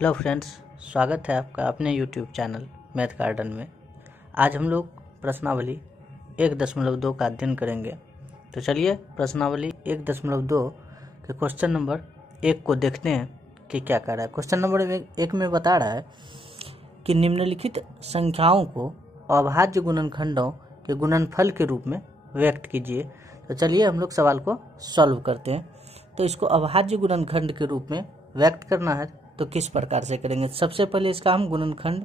Hello friends, स्वागत है आपका अपने यूट्यूब चैनल मैथ गार्डन में। आज हम लोग प्रश्नावली 1.2 का अध्ययन करेंगे। तो चलिए प्रश्नावली 1.2 के क्वेश्चन नंबर 1 को देखते हैं कि क्या कर रहा है। क्वेश्चन नंबर 1 में बता रहा है कि निम्नलिखित संख्याओं को अभाज्य गुणनखंडों के गुणनफल के रूप में व्यक्त कीजिए। तो चलिए हम लोग सवाल को सॉल्व करते हैं। तो इसको अभाज्य गुणनखंड के रूप में व्यक्त करना है तो किस प्रकार से करेंगे। सबसे पहले इसका हम गुणनखंड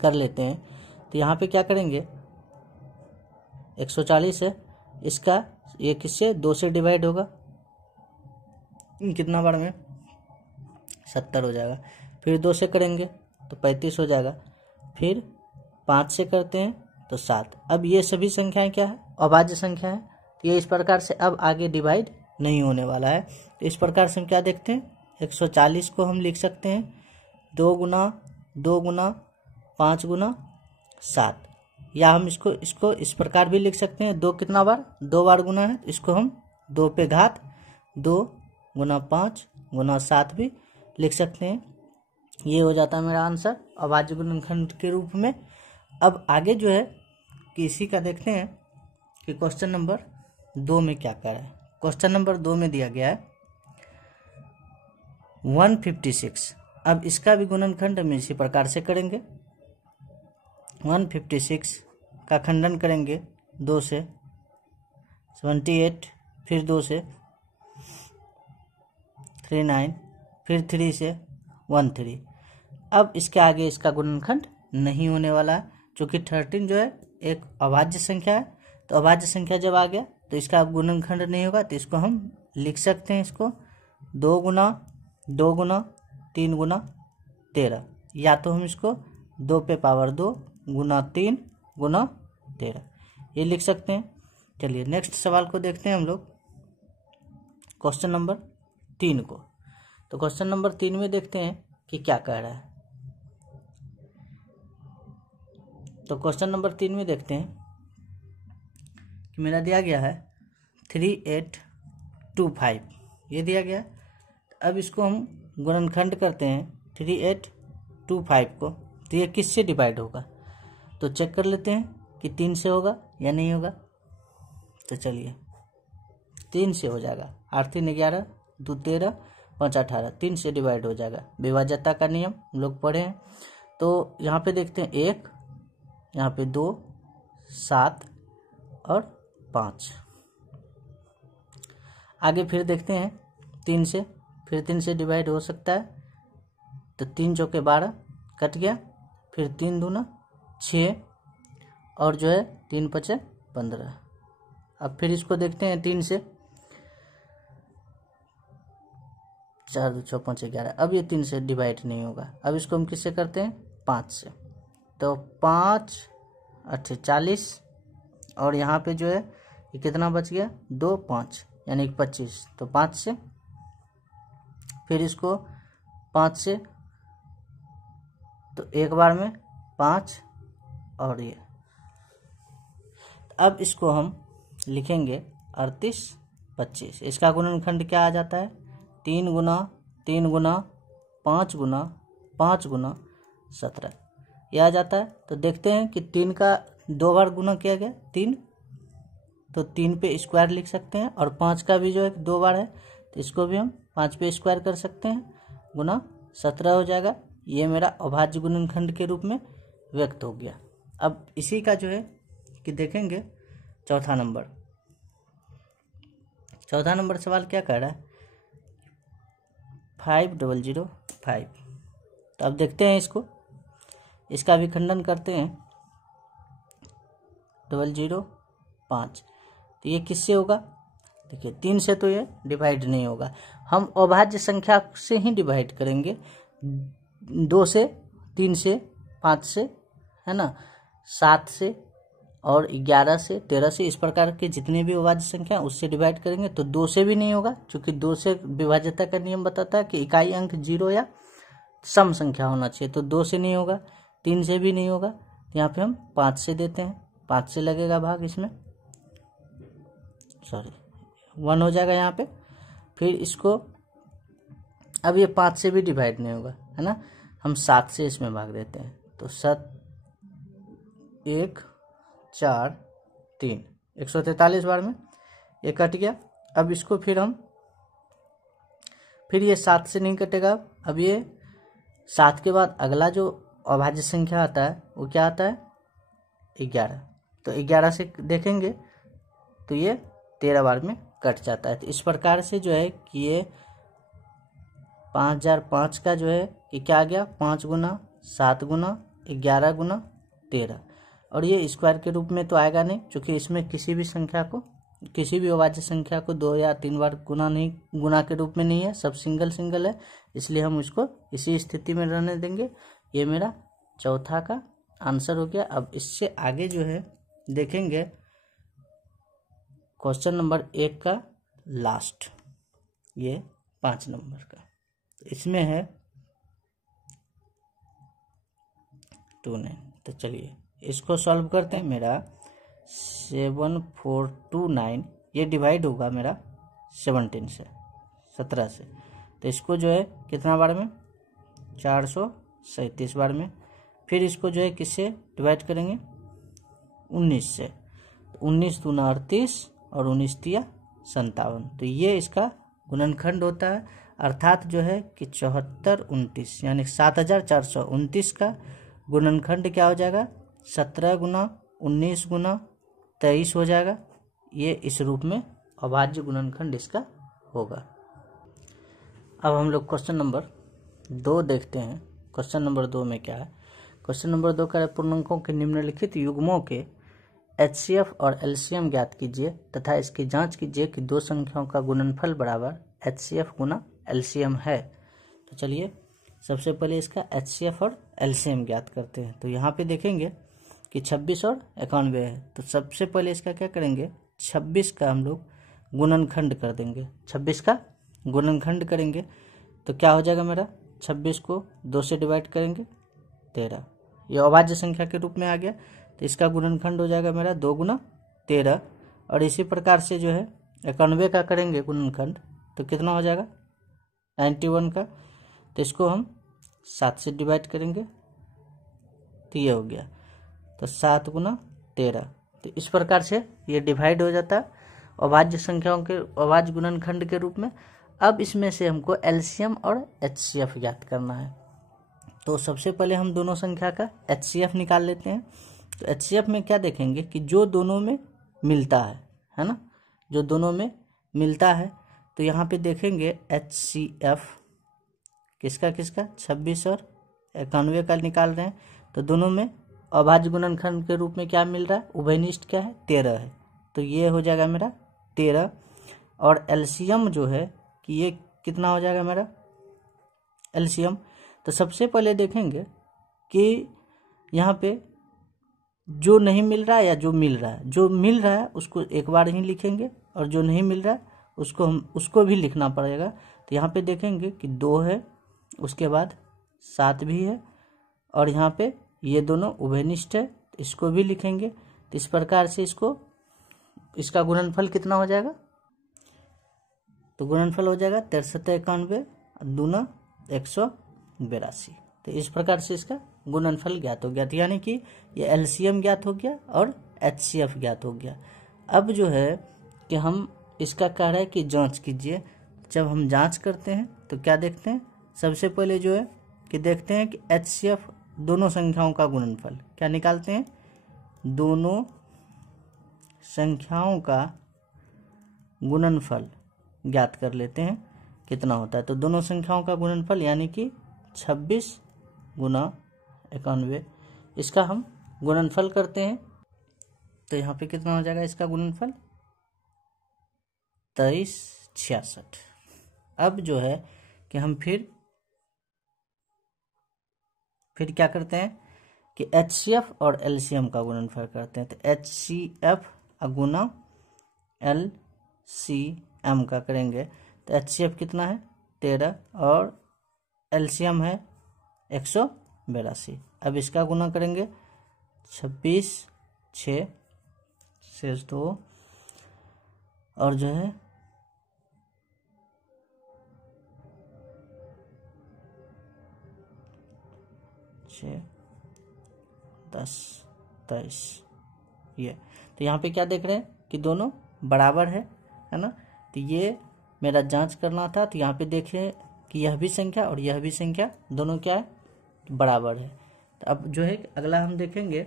कर लेते हैं। तो यहाँ पे क्या करेंगे, 140 है, इसका ये किससे 2 से डिवाइड होगा, कितना बार में 70 हो जाएगा। फिर 2 से करेंगे तो 35 हो जाएगा। फिर 5 से करते हैं तो 7। अब ये सभी संख्याएं क्या है, अभाज्य संख्या है। तो ये इस प्रकार से अब आगे डिवाइड नहीं होने वाला है। तो इस प्रकार से हम क्या देखते हैं, 140 को हम लिख सकते हैं 2 गुना 2 गुना 5 गुना 7, या हम इसको इस प्रकार भी लिख सकते हैं 2 कितना बार, 2 बार गुना है, इसको हम 2 पे घात 2 गुना 5 गुना 7 भी लिख सकते हैं। ये हो जाता है मेरा आंसर अभाज्य गुणनखंड के रूप में। अब आगे जो है कि इसी का देखते हैं कि क्वेश्चन नंबर 2 में क्या कर रहा है। क्वेश्चन नंबर 2 में दिया गया है 156। अब इसका भी गुणनखंड हम इसी प्रकार से करेंगे। 156 का खंडन करेंगे 2 से 78, फिर 2 से 39, फिर 3 से 13। अब इसके आगे इसका गुणनखंड नहीं होने वाला है, क्योंकि 13 जो है एक अभाज्य संख्या है। तो अभाज्य संख्या जब आ गया तो इसका गुणनखंड नहीं होगा। तो इसको हम लिख सकते हैं, इसको 2 गुना 2 गुना 3 गुना 13, या तो हम इसको 2 पे पावर 2 गुना 3 गुना 13 ये लिख सकते हैं। चलिए नेक्स्ट सवाल को देखते हैं हम लोग, क्वेश्चन नंबर 3 को। तो क्वेश्चन नंबर 3 में देखते हैं कि क्या कह रहा है। तो क्वेश्चन नंबर 3 में देखते हैं कि मेरा दिया गया है 3825, ये दिया गया। अब इसको हम गुणनखंड करते हैं 3825 को। तो ये किससे डिवाइड होगा, तो चेक कर लेते हैं कि 3 से होगा या नहीं होगा। तो चलिए 3 से हो जाएगा। 8 3 11, 2 13, 5 18, 3 से डिवाइड हो जाएगा। विभाज्यता का नियम हम लोग पढ़े हैं। तो यहाँ पे देखते हैं 1, यहाँ पे 2, 7 और 5। आगे फिर देखते हैं 3 से, फिर 3 से डिवाइड हो सकता है। तो 3 चौके 12 कट गया, फिर 3 दूना 6 और जो है 3 पचे 15। अब फिर इसको देखते हैं 3 से, 4 2 6 5 11। अब ये 3 से डिवाइड नहीं होगा। अब इसको हम किससे करते हैं, 5 से। तो 5 8 40 और यहाँ पे जो है ये कितना बच गया, 2 5 यानी 25। तो 5 से, फिर इसको 5 से, तो एक बार में 5 और ये। अब इसको हम लिखेंगे 38 25। इसका गुणनखंड क्या आ जाता है, 3 गुना 3 गुना 5 गुना 5 गुना 17 यह आ जाता है। तो देखते हैं कि 3 का 2 बार गुना किया गया 3, तो 3 पे स्क्वायर लिख सकते हैं। और 5 का भी जो है 2 बार है, तो इसको भी हम 5 पे स्क्वायर कर सकते हैं, गुना 17 हो जाएगा। ये मेरा अभाज्य गुणनखंड के रूप में व्यक्त हो गया। अब इसी का जो है कि देखेंगे चौथा नंबर सवाल क्या कह रहा है, 5005। तो अब देखते हैं इसका भी खंडन करते हैं 005। तो ये किससे होगा, देखिए 3 से तो ये डिवाइड नहीं होगा। हम अभाज्य संख्या से ही डिवाइड करेंगे, 2 से 3 से 5 से, है ना, 7 से और 11 से 13 से, इस प्रकार के जितने भी अभाज्य संख्या उससे डिवाइड करेंगे। तो 2 से भी नहीं होगा, क्योंकि 2 से विभाज्यता का नियम बताता है कि इकाई अंक 0 या सम संख्या होना चाहिए। तो 2 से नहीं होगा, 3 से भी नहीं होगा। तो यहाँ पे हम 5 से देते हैं, 5 से लगेगा भाग, इसमें 1 हो जाएगा यहाँ पे। फिर इसको अब ये 5 से भी डिवाइड नहीं होगा, है ना, हम 7 से इसमें भाग देते हैं तो 7 1 4 3 143 बार में ये कट गया। अब इसको फिर ये 7 से नहीं कटेगा। अब ये 7 के बाद अगला जो अभाज्य संख्या आता है वो क्या आता है 11। तो 11 से देखेंगे तो ये 13 बार में कट जाता है। तो इस प्रकार से जो है कि ये 5005 का जो है कि क्या आ गया 5 गुना 7 गुना 11 गुना 13, और ये स्क्वायर के रूप में तो आएगा नहीं, क्योंकि इसमें किसी भी संख्या को, किसी भी अभाज्य संख्या को 2 या 3 बार गुना के रूप में नहीं है, सब सिंगल सिंगल है, इसलिए हम उसको इसी स्थिति में रहने देंगे। ये मेरा चौथा का आंसर हो गया। अब इससे आगे जो है देखेंगे क्वेश्चन नंबर 1 का लास्ट, ये 5 नंबर का, इसमें है 29। तो चलिए इसको सॉल्व करते हैं। मेरा 7429 ये डिवाइड होगा मेरा 17 से 17 से, तो इसको जो है कितना बार में 437 बार में। फिर इसको जो है किससे डिवाइड करेंगे 19 से, 19 दूना 38 और 19 तिया 57, तो ये इसका गुणनखंड होता है। अर्थात जो है कि 74 29 यानी 7429 का गुणनखंड क्या हो जाएगा 17 गुना 19 गुना 23 हो जाएगा। ये इस रूप में अभाज्य गुणनखंड इसका होगा। अब हम लोग क्वेश्चन नंबर 2 देखते हैं। क्वेश्चन नंबर 2 में क्या है, क्वेश्चन नंबर 2 का पूर्णांकों के निम्नलिखित युग्मों के HCF और LCM ज्ञात कीजिए तथा इसकी जांच कीजिए कि दो संख्याओं का गुणनफल बराबर HCF गुना LCM है। तो चलिए सबसे पहले इसका HCF और LCM ज्ञात करते हैं। तो यहाँ पे देखेंगे कि 26 और 91 है, तो सबसे पहले इसका क्या करेंगे 26 का हम लोग गुणनखंड कर देंगे। 26 का गुणनखंड करेंगे तो क्या हो जाएगा मेरा 26 को 2 से डिवाइड करेंगे 13, ये अभाज्य संख्या के रूप में आ गया। तो इसका गुणनखंड हो जाएगा मेरा 2 गुना 13, और इसी प्रकार से जो है 91 का करेंगे गुणनखंड तो कितना हो जाएगा 91 का, तो इसको हम 7 से डिवाइड करेंगे तो ये हो गया, तो 7 गुना 13। तो इस प्रकार से ये डिवाइड हो जाता है अभाज्य संख्याओं के अभाज्य गुणनखंड के रूप में। अब इसमें से हमको LCM और HCF ज्ञात करना है। तो सबसे पहले हम दोनों संख्या का HCF निकाल लेते हैं। तो HCF में क्या देखेंगे कि जो दोनों में मिलता है ना, जो दोनों में मिलता है, तो यहाँ पे देखेंगे HCF किसका 26 और 91 का निकाल रहे हैं। तो दोनों में अभाज्य गुणनखंड के रूप में क्या मिल रहा है उभयनिष्ठ क्या है 13 है, तो ये हो जाएगा मेरा 13। और LCM जो है कि ये कितना हो जाएगा मेरा LCM। तो सबसे पहले देखेंगे कि यहाँ पे जो नहीं मिल रहा है या जो मिल रहा है, जो मिल रहा है उसको एक बार ही लिखेंगे और जो नहीं मिल रहा है उसको भी लिखना पड़ेगा। तो यहाँ पे देखेंगे कि 2 है, उसके बाद 7 भी है, और यहाँ पे ये दोनों उभयनिष्ठ है, तो इसको भी लिखेंगे। तो इस प्रकार से इसका गुणनफल कितना हो जाएगा, तो गुणनफल हो जाएगा 63 91 दूना 182। तो इस प्रकार से इसका गुणनफल ज्ञात हो गया। तो यानी कि ये LCM ज्ञात हो गया और HCF ज्ञात हो गया। अब जो है कि हम इसका कह रहा है कि जांच कीजिए। जब हम जांच करते हैं तो क्या देखते हैं, सबसे पहले जो है कि देखते हैं कि HCF दोनों संख्याओं का गुणनफल क्या निकालते हैं, दोनों संख्याओं का गुणनफल ज्ञात कर लेते हैं कितना होता है। तो दोनों संख्याओं का गुणनफल यानी कि 26 गुना 91, इसका हम गुणनफल करते हैं तो यहाँ पे कितना हो जाएगा इसका गुणनफल 2366। अब जो है कि हम फिर क्या करते हैं कि HCF और LCM का गुणनफल करते हैं। तो HCF गुना LCM का करेंगे तो HCF कितना है 13 और LCM है 182। अब इसका गुना करेंगे 26 6 शेष 2 और जो है 6, 10, 23 ये। तो यहाँ पे क्या देख रहे हैं कि दोनों बराबर है ना। तो ये मेरा जांच करना था। तो यहाँ पे देखिए कि यह भी संख्या और यह भी संख्या दोनों क्या है, बराबर है। तो अब जो है अगला हम देखेंगे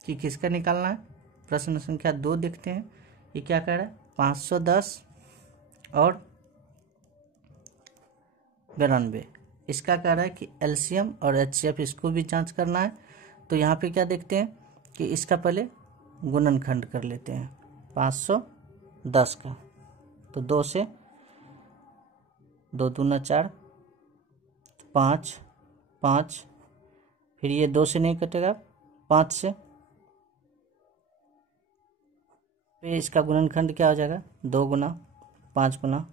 कि किसका निकालना है। प्रश्न संख्या 2 देखते हैं। ये क्या कह रहा है, 510 और 92। इसका कह रहा है कि एलसीएम और एचसीएफ इसको भी जांच करना है। तो यहाँ पे क्या देखते हैं कि इसका पहले गुणनखंड कर लेते हैं 510 का। तो 2 से 2 दूना 4, 5, 5, फिर ये 2 से नहीं कटेगा, 5 से, फिर इसका गुणनखंड क्या हो जाएगा, 2 गुना 5 गुना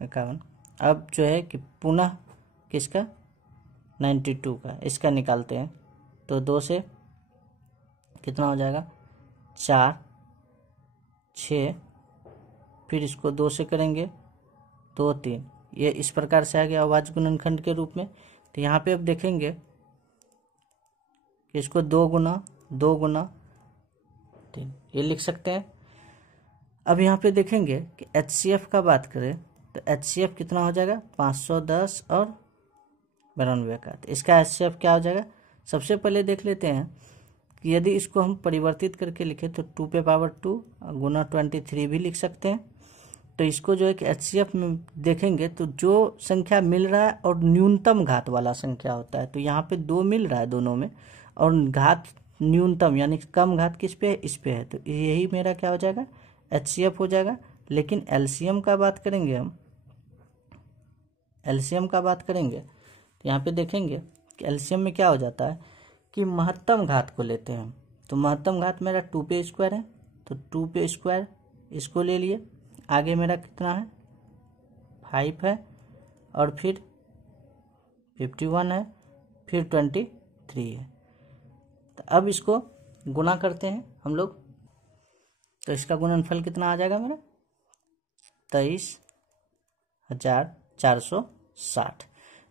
51। अब जो है कि पुनः किसका, 92 का, इसका निकालते हैं। तो 2 से कितना हो जाएगा, 4, 6, फिर इसको 2 से करेंगे 2, 3। ये इस प्रकार से आ गया अभाज्य गुणनखंड के रूप में। तो यहाँ पे अब देखेंगे कि इसको 2 गुना 3 ये लिख सकते हैं। अब यहाँ पे देखेंगे कि एचसीएफ का बात करें तो एचसीएफ कितना हो जाएगा, 510 और 92 का। तो इसका एचसीएफ क्या हो जाएगा, सबसे पहले देख लेते हैं कि यदि इसको हम परिवर्तित करके लिखें तो 2 पे पावर 2 गुना 23 भी लिख सकते हैं। तो इसको जो है कि एचसीएफ में देखेंगे तो जो संख्या मिल रहा है और न्यूनतम घात वाला संख्या होता है, तो यहाँ पे 2 मिल रहा है दोनों में, और घात न्यूनतम यानी कम घात किस पे है, इस पे है। तो यही मेरा क्या हो जाएगा, एचसीएफ हो जाएगा। लेकिन एलसीएम का बात करेंगे हम, एलसीएम का बात करेंगे तो यहाँ पे देखेंगे कि एलसीएम में क्या हो जाता है कि महत्तम घात को लेते हैं। तो महत्तम घात मेरा 2 पे स्क्वायर है, तो 2 पे स्क्वायर इसको ले लिए। आगे मेरा कितना है, 5 है, और फिर 51 है, फिर 23 है। तो अब इसको गुना करते हैं हम लोग। तो इसका गुणनफल कितना आ जाएगा मेरा, 23,460।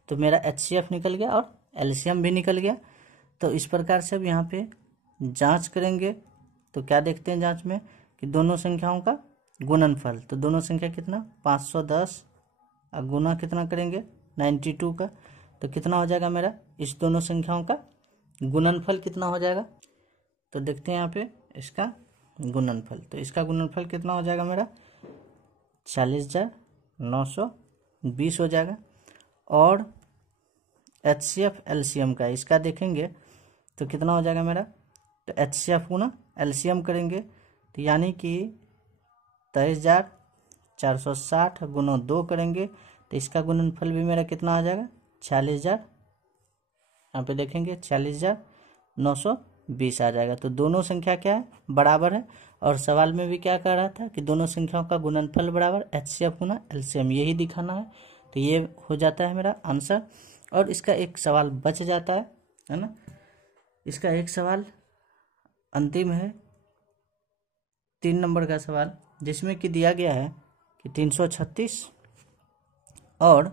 तो मेरा एचसीएफ निकल गया और एलसीएम भी निकल गया। तो इस प्रकार से अब यहाँ पे जांच करेंगे तो क्या देखते हैं जांच में कि दोनों संख्याओं का गुणनफल। तो दोनों संख्या कितना, 510 और गुना कितना करेंगे, 92 का। तो कितना हो जाएगा मेरा, इस दोनों संख्याओं का गुणनफल कितना हो जाएगा। तो देखते हैं यहाँ पे इसका गुणनफल। तो इसका गुणनफल कितना हो जाएगा मेरा, 40,920 हो जाएगा। और एचसीएफ एलसीएम का इसका देखेंगे तो कितना हो जाएगा मेरा, तो एचसीएफ गुना एलसीएम करेंगे तो यानी कि 23,460 गुना 2 करेंगे तो इसका गुणनफल भी मेरा कितना आ जाएगा, 46,000, यहाँ पे देखेंगे 46,920 आ जाएगा। तो दोनों संख्या क्या है, बराबर है। और सवाल में भी क्या कह रहा था कि दोनों संख्याओं का गुणनफल बराबर, एचसीएफ गुना एलसीएम, यही दिखाना है। तो ये हो जाता है मेरा आंसर। और इसका एक सवाल बच जाता है ना। इसका एक सवाल अंतिम है, 3 नंबर का सवाल, जिसमें कि दिया गया है कि 336 और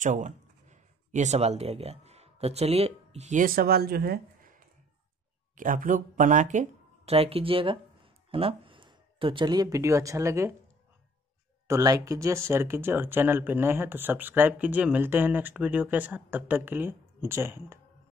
54 ये सवाल दिया गया है। तो चलिए ये सवाल जो है कि आप लोग बना के ट्राई कीजिएगा, है ना। तो चलिए वीडियो अच्छा लगे तो लाइक कीजिए, शेयर कीजिए, और चैनल पे नए हैं तो सब्सक्राइब कीजिए। मिलते हैं नेक्स्ट वीडियो के साथ, तब तक के लिए जय हिंद।